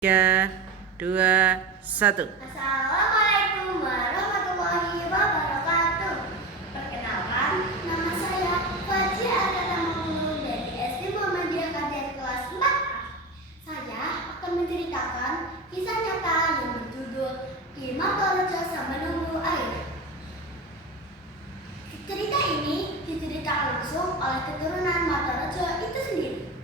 3, 2, 1. Assalamualaikum warahmatullahi wabarakatuh. Perkenalkan, nama saya Fajri Agatha Maulud dari SD Muhammadiyah Kadet kelas 4A. Saya akan menceritakan kisah nyata yang berjudul Ki Martorejo Sang Menunggu Air. Cerita ini diceritakan langsung oleh keturunan Martorejo itu sendiri.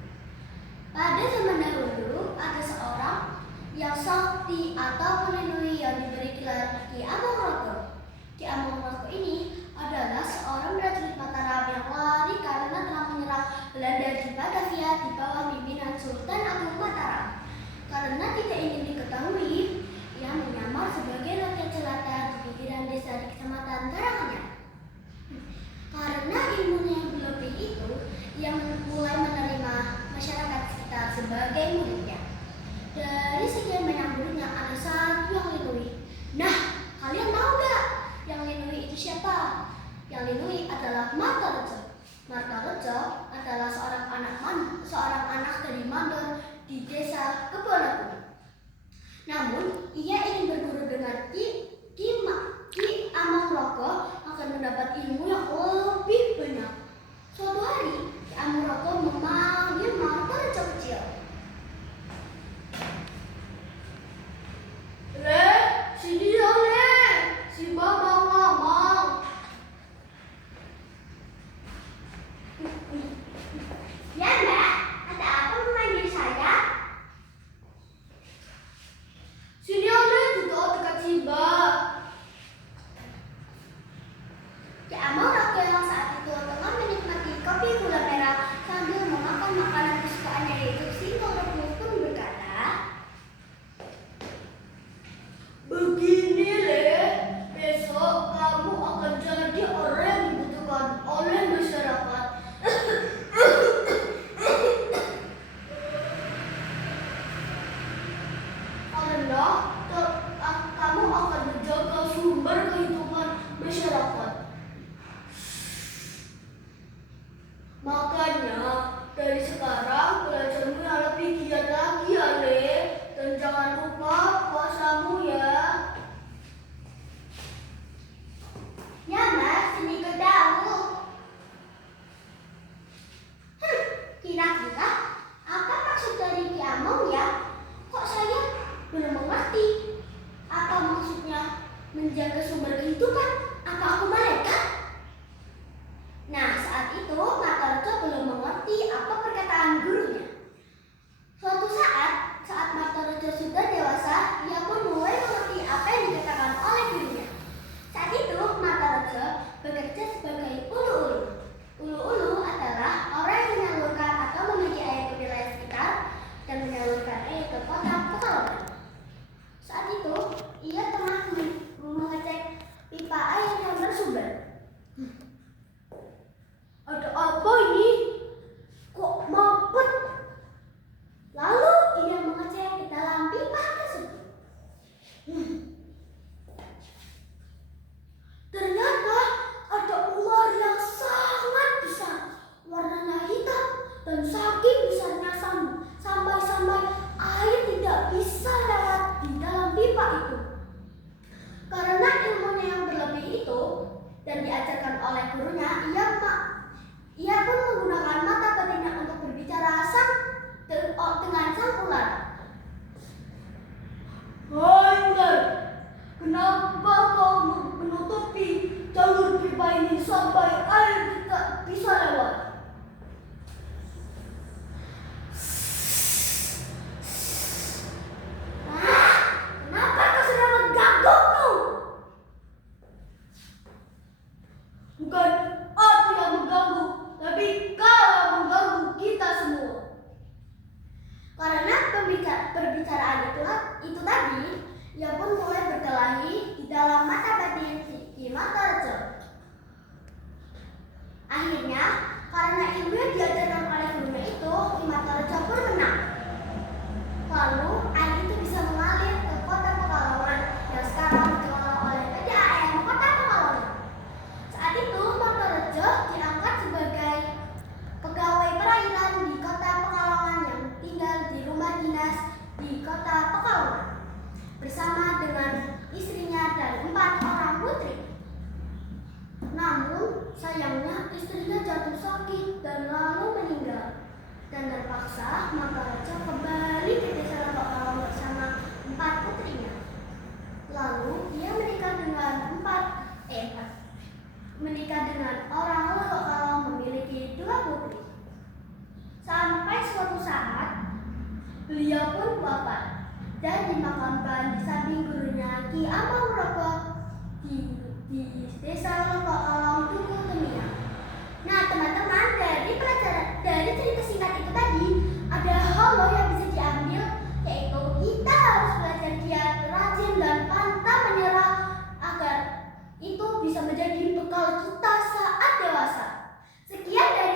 Pada zaman dahulu ada seorang yang sakti atau pelindung yang diberi gelar Ki Amokrogo. Ki Amokrogo ini adalah seorang prajurit Mataram yang lari karena telah menyerang Belanda di Batavia di bawah pimpinan Sultan Agung Mataram. Karena tidak ingin diketahui, ia menyamar sebagai rakyat jelata di pinggiran desa di Kecamatan Karanganyar. Karena ilmunya yang berlebih itu, ia mulai menerima masyarakat sekitar sebagai muridnya. Dari sekian banyak muridnya ada satu yang lindungi. Nah, kalian tahu gak yang lindungi itu siapa? Yang lindungi adalah Martorejo. Martorejo adalah seorang anak dari mandor di desa Kebonaku. Namun, ia ingin berguru dengan Ki Amokrogo akan mendapat ilmu yang lebih banyak. Suatu hari, Ki Amokrogo memanggil Martorejo kecil. Sini dong, si Bang ngomong. Ya, Mbak, ada apa memanggil saya? Sini duduk dekat Siba. Ki Amokrogo yang saat itu tengah menikmati kopi gula merah sambil memakan makanan kesukaannya yaitu singkong rebus pun berkata, "Begini besok kamu akan jadi orang yang dibutuhkan oleh masyarakat." Karena kamu akan menjaga sumber kehidupan masyarakat. Makanya dari sekarang belajarmu yang lebih giat lagi ya, Le. Dan jangan lupa puasamu ya. Ya, Mas, ini ke tahu. Kira-kira apa maksud dari Ki Amok ya? Kok saya belum mengerti. Apa maksudnya menjaga sumber kehidupan? Apa aku malaikat? Nah, saat itu Martorejo belum mengerti apa perkataan gurunya. Suatu saat Martorejo sudah dewasa, ia pun mulai mengerti apa yang dikatakan oleh gurunya. Saat itu Martorejo bekerja sebagai ulu-ulu. Ulu-ulu adalah orang yang menyalurkan atau memiliki air ke wilayah sekitar dan menyalurkan air ke kota Pekalongan. Saat itu ia tengah mengecek pipa air yang bersumber. Ada apa ini? Kok mampet? Lalu ia mengecek ke dalam pipa tersebut. Ternyata ada ular yang sangat besar, warnanya hitam dan saking besarnya sampai air tidak bisa lewat di dalam pipa itu. Karena ilmunya yang berlebih itu dan diajarkan oleh gurunya, ia pun menggunakan mata batinnya untuk berbicara dengan sang ular. "Hai ular, kenapa kau menutupi jalur pipa ini sampai air tidak bisa lewat?" "Kenapa kau sedang menggangguku?" "Bukan aku yang Pekalongan bersama dengan istrinya dan 4 orang putri. Namun sayangnya istrinya jatuh sakit dan lalu meninggal. Dan terpaksa Maharaja kembali ke desa Lombok bersama 4 putrinya. Lalu ia menikah dengan orang Lombok memiliki 2 putri. Sampai suatu saat beliau pun wafat dan dimakamkan di samping gurunya Ki Amangkurat di desa Lombok Duku Temiang. Nah teman-teman, dari cerita singkat itu tadi ada hal yang bisa diambil, yaitu kita harus belajar giat, rajin dan pantang menyerah agar itu bisa menjadi bekal kita saat dewasa. Sekian dari